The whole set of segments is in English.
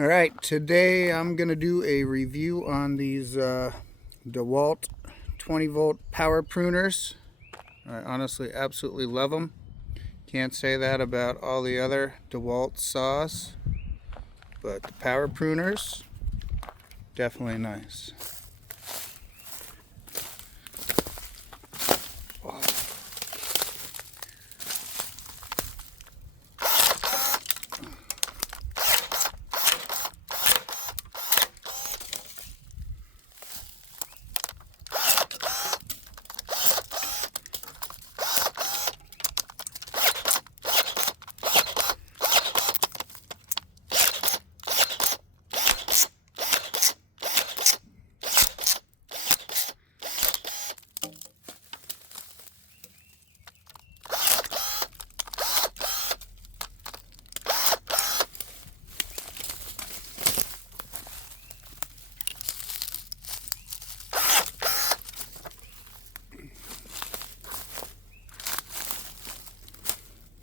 Alright, today I'm going to do a review on these DeWalt 20V power pruners. I honestly absolutely love them. Can't say that about all the other DeWalt saws, but the power pruners, definitely nice.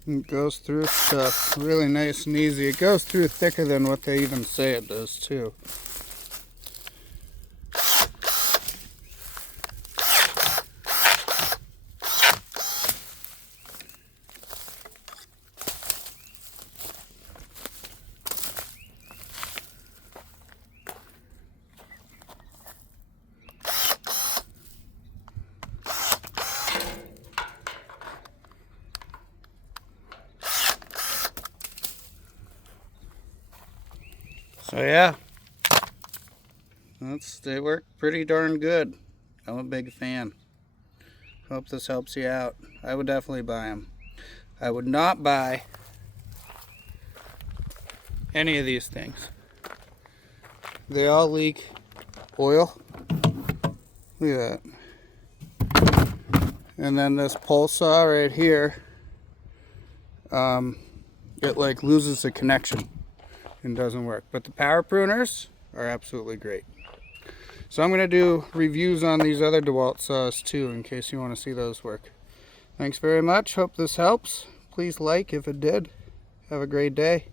It goes through stuff really nice and easy. It goes through thicker than what they even say it does too. So yeah, they work pretty darn good. I'm a big fan. Hope this helps you out. I would definitely buy them. I would not buy any of these things. They all leak oil. Look at that. And then this pole saw right here, it like loses the connection and doesn't work. But the power pruners are absolutely great. So I'm going to do reviews on these other DeWalt saws too, in case you want to see those work. Thanks very much. Hope this helps. Please like if it did. Have a great day.